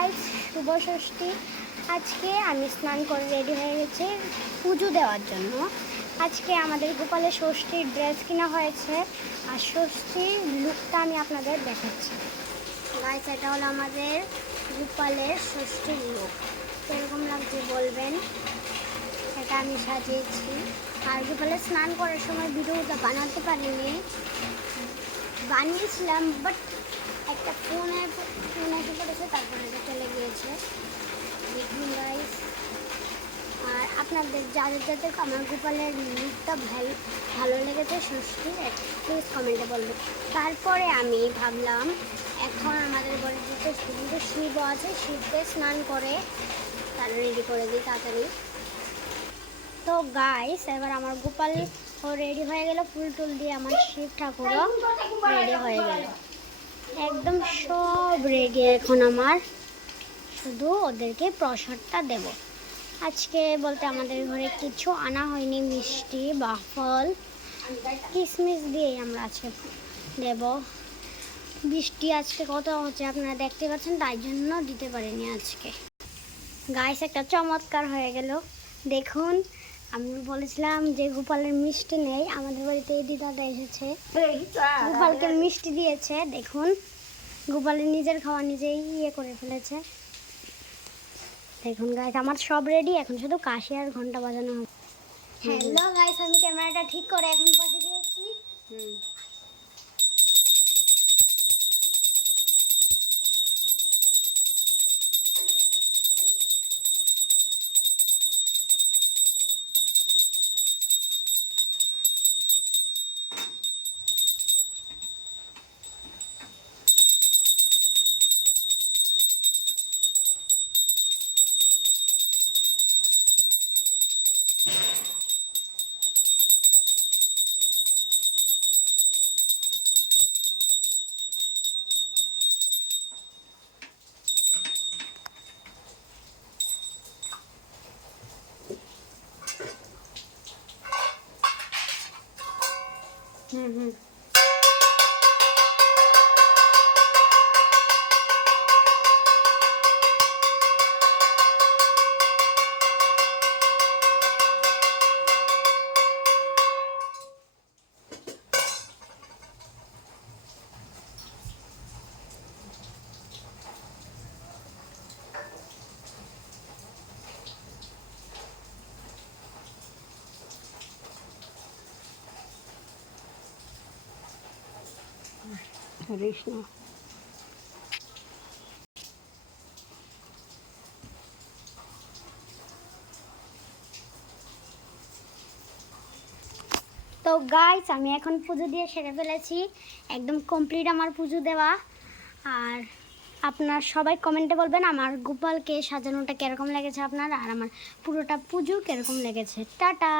Guys, শুভ ষষ্ঠী। আজকে আমি স্নান করে রেডি হয়ে গেছি পুজো দেওয়ার জন্য। আজকে আমাদের গোপালের ষষ্ঠীর ড্রেস কেনা হয়েছে, আর ষষ্ঠীর লুকটা আমি আপনাদের দেখাচ্ছি। গাইস, এটা হলো আমাদের গোপালের ষষ্ঠীর লুক। কীরকম লাগছে বলবেন। এটা আমি সাজিয়েছি, আর গোপালের স্নান করার সময় ভিডিওটা বানাতে পারিনি, বানিয়েছিলাম বাট একটা ফোনে এসে পড়েছে, তারপরে এটা চলে গিয়েছে। দেখুন গাইস, আর আপনাদের যাদের আমার গোপালের লুকটা ভালো লেগেছে ষষ্ঠীর, প্লিজ কমেন্টে বলবেন। তারপরে আমি ভাবলাম এখন আমাদের ঘরে যেতে শুধু শিব আছে, শিবকে স্নান করে তার রেডি করে দিই তাড়াতাড়ি। তো গাইস, এবার আমার গোপাল রেডি হয়ে গেল, ফুল টুল দিয়ে আমার শিব ঠাকুরও রেডি হয়ে গেল, একদম সব রেডি। এখন আমার শুধু ওদেরকে প্রসাদটা দেব। আজকে বলতে আমাদের ঘরে কিছু আনা হয়নি, মিষ্টি বা ফল, কিশমিশ দিয়েই আমরা আজকে দেব। বৃষ্টি আজকে কত হচ্ছে আপনারা দেখতে পাচ্ছেন, তাই জন্য দিতে পারিনি আজকে। গাইস, একটা চমৎকার হয়ে গেল। দেখুন, আমি বলেছিলাম যে গোপালের মিষ্টি নেই, আমাদের বাড়িতে এই দিদাটা এসেছে, গোপালকে মিষ্টি দিয়েছে। দেখুন, গোপালের নিজের খাওয়া নিজেই করে ফেলেছে। দেখুন গাইস, আমার সব রেডি, এখন শুধু কাশি আর ঘন্টা বাজানো হবে। হ্যালো গাইস, আমি ক্যামেরাটা ঠিক করে এখন বসে দিয়েছি। কৃষ্ণ। তো গাইস, আমি এখন পুজো দিয়ে সেরে ফেলেছি, একদম কমপ্লিট আমার পুজো দেওয়া। আর আপনার সবাই কমেন্টে বলবেন আমার গোপালকে সাজানোটা কীরকম লেগেছে আপনার, আর আমার পুরোটা পুজো কীরকম লেগেছে। টাটা।